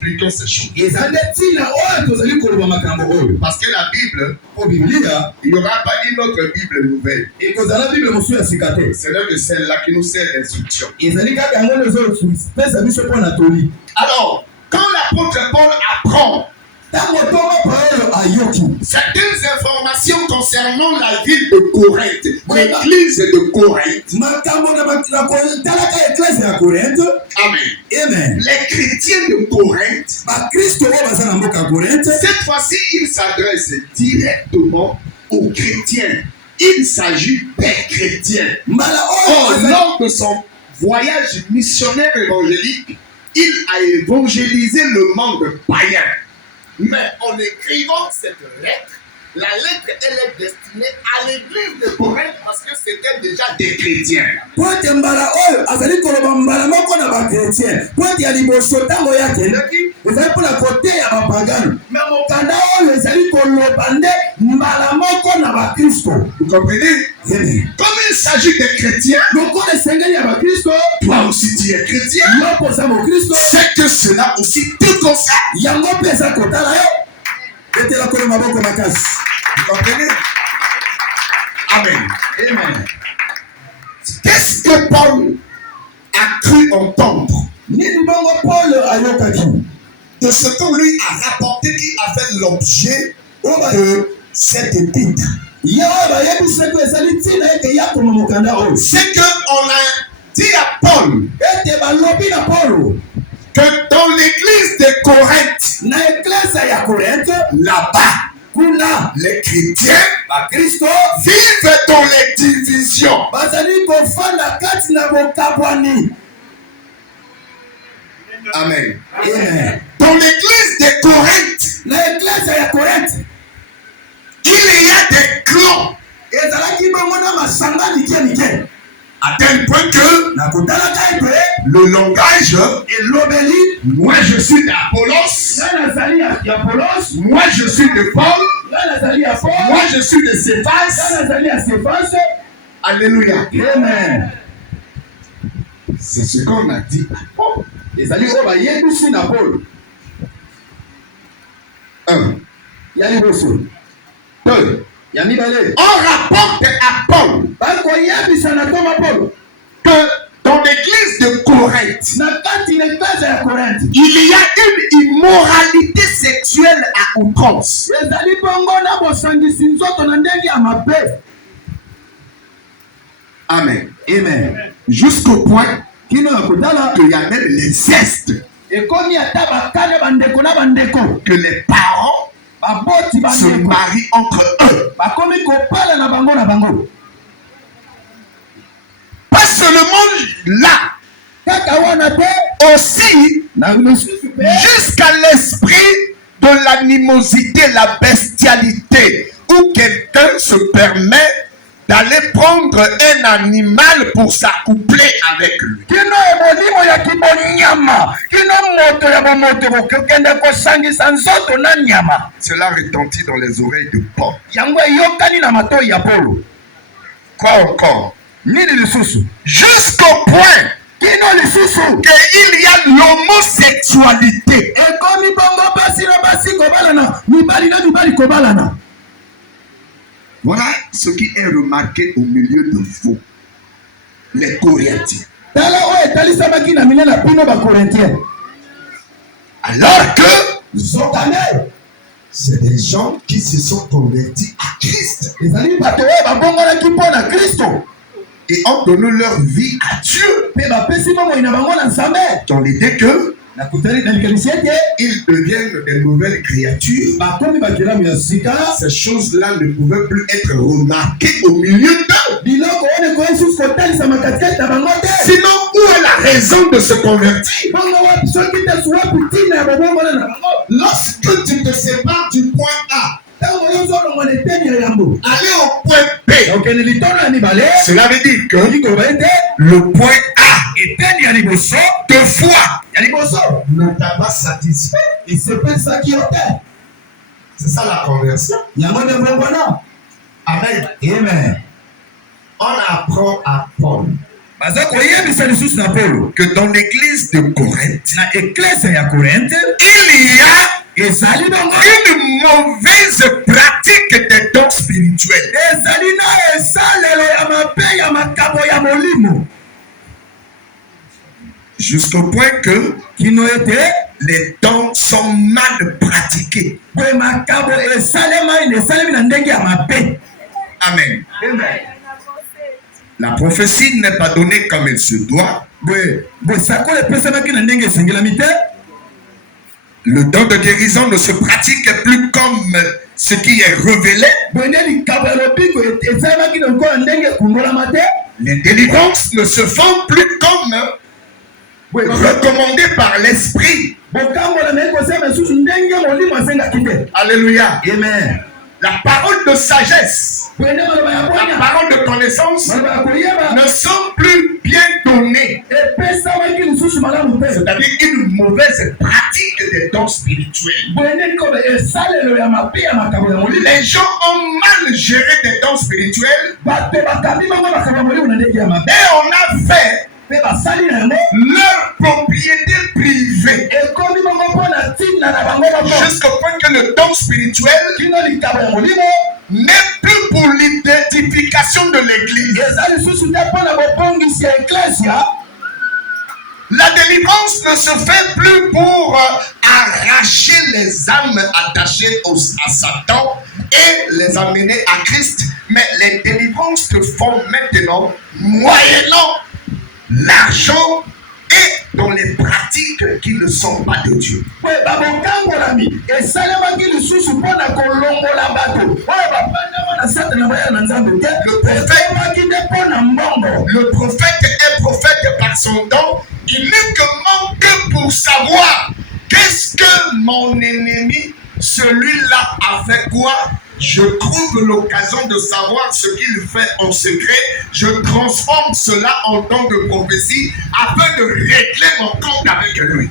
Expliquons ces choses. Parce que la Bible, il n'y aura pas une autre Bible nouvelle. C'est l'un de celle-là qui nous sert d'instruction. Alors, quand l'apôtre Paul apprend certaines informations concernant la ville de Corinthe, l'église de Corinthe. Amen. Les chrétiens de Corinthe, cette fois-ci, il s'adresse directement aux chrétiens. Il s'agit des chrétiens. Or, lors de son voyage missionnaire évangélique, il a évangélisé le monde païen. Mais en écrivant cette lettre, la lettre elle est destinée à l'église de Corinthe parce que c'était déjà des chrétiens. Vous comprenez? Comme il s'agit des chrétiens, toi aussi tu es chrétien, c'est que cela aussi te concerne. Vous comprenez? Amen. Amen. Qu'est-ce que Paul a cru entendre de ce qu'on lui a rapporté qui a fait l'objet de cette épître? C'est qu'on a dit à Paul que dans l'église de Corinthe, là-bas, les chrétiens vivent dans les divisions. Amen. Amen. Dans l'église de Corinthe, il y a des clans. À tel point que le langage, moi je suis d'Apollos, moi je suis de Paul, moi je suis de Céphas. Alléluia. Amen. C'est ce qu'on a dit à Paul. On rapporte à Paul que dans l'église de Corinthe, il y a une immoralité sexuelle à outrance. Amen. Amen. Jusqu'au point qu'il y a même l'inceste. Que les parents se marient entre eux. Pas seulement là, aussi jusqu'à l'esprit de l'animosité, la bestialité, où quelqu'un se permet d'aller prendre un animal pour s'accoupler avec lui. Cela retentit dans les oreilles de Paul. Quoi encore? Jusqu'au point qu'il y a l'homosexualité. Voilà ce qui est remarqué au milieu de vous, les Corinthiens. Alors que c'est des gens qui se sont convertis à Christ et ont donné leur vie à Dieu dans l'idée que ils deviennent des nouvelles créatures. Ces choses-là ne pouvaient plus être remarquées au milieu d'eux. Sinon, où est la raison de se convertir? Lorsque tu te sépares du point A, aller au point B, cela veut dire que le point A de foi ne t'a pas satisfait. C'est ça la conversion. Amen. Amen. On apprend à Paul que dans l'église de Corinthe, il y a une mauvaise pratique des dons spirituels. Jusqu'au point que les dons sont mal pratiqués. Amen. La prophétie n'est pas donnée comme elle se doit. Le don de guérison ne se pratique plus comme ce qui est révélé. Les délivrances ne se font plus comme recommandées par l'esprit. Alléluia. Amen. La parole de sagesse, la parole de connaissance ne sont plus bien données. C'est-à-dire une mauvaise pratique des dons spirituels. Les gens ont mal géré des dons spirituels et on a fait leur propriété privée jusqu'au point que le don spirituel n'est plus pour l'identification de l'église. La délivrance ne se fait plus pour arracher les âmes attachées à Satan et les amener à Christ, mais les délivrances se font maintenant moyennant l'argent et dans les pratiques qui ne sont pas de Dieu. Le prophète est prophète par son don. Il n'est que manque pour savoir qu'est-ce que mon ennemi, celui-là, a fait quoi. Je trouve l'occasion de savoir ce qu'il fait en secret. Je transforme cela en don de prophétie afin de régler mon compte avec lui.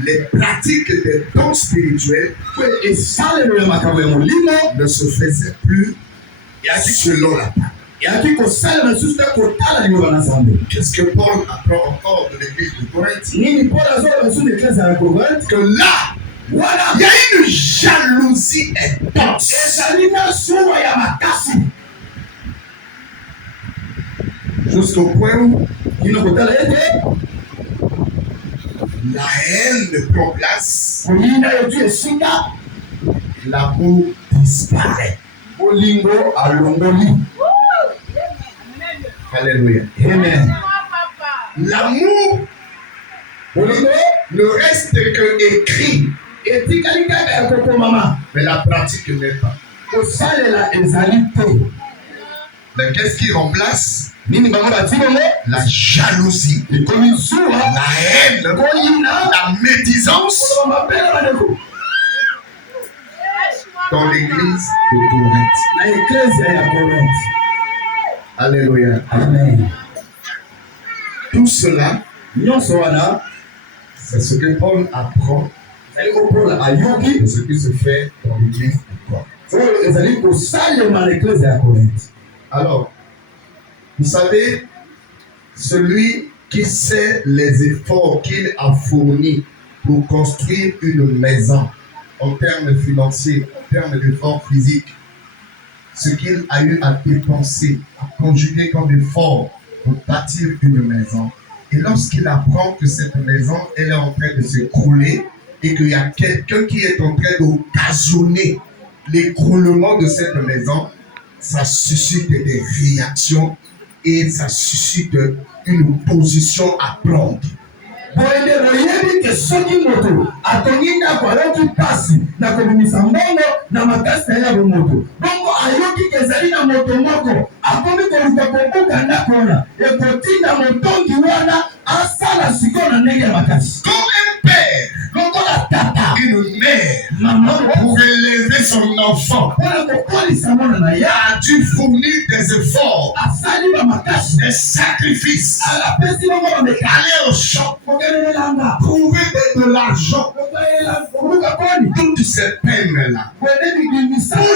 Les pratiques des dons spirituels ne se faisaient plus selon la parole. Qu'est-ce que Paul apprend encore de l'église de Corinthe? Que là, il y a une jalousie intense. Jusqu'au point où la haine prend place, l'amour disparaît. Alléluia. Amen. L'amour ne reste que écrit, mais la pratique n'est pas. Mais qu'est-ce qui remplace? La jalousie, la haine, la médisance dans l'église de Corinthe. Alléluia. Amen. Tout cela, c'est ce que Paul apprend de ce qui se fait dans l'église de Corinthe. Alors, vous savez, celui qui sait les efforts qu'il a fournis pour construire une maison, en termes financiers, en termes d'efforts physiques, ce qu'il a eu à dépenser, à conjuguer comme effort pour bâtir une maison. Et lorsqu'il apprend que cette maison, elle est en train de s'écrouler et qu'il y a quelqu'un qui est en train d'occasionner l'écroulement de cette maison, ça suscite des réactions et ça suscite une position à prendre. Quand un père Une mère, pour élever son enfant, a dû fournir des efforts, des sacrifices, aller au champ, trouver de l'argent, toutes ces peines-là, pour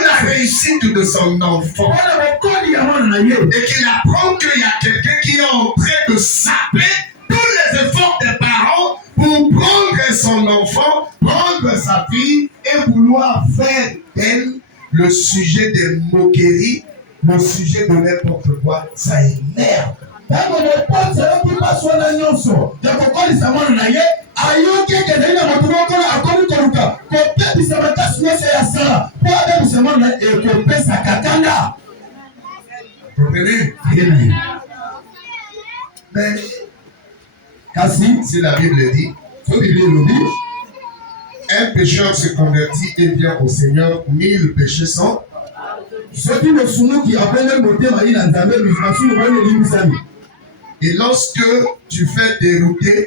la réussite de son enfant. Et qu'il apprend qu'il y a quelqu'un qui est en train de saper tous les efforts des parents pour prendre son enfant, prendre sa fille et vouloir faire d'elle le sujet des moqueries, le sujet de n'importe quoi. Ça énerve. Comprenez? Mais si la Bible dit, un pécheur se convertit et vient au Seigneur, 1000 péchés sont. Et lorsque tu fais dérouter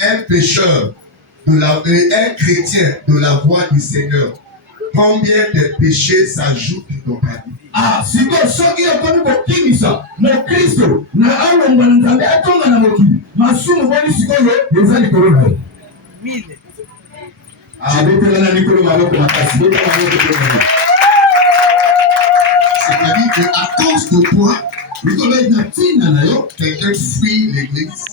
un pécheur, un chrétien de la voie du Seigneur, combien de péchés s'ajoutent dans ta vie? C'est-à-dire qu'à cause de toi, quelqu'un fuit l'église.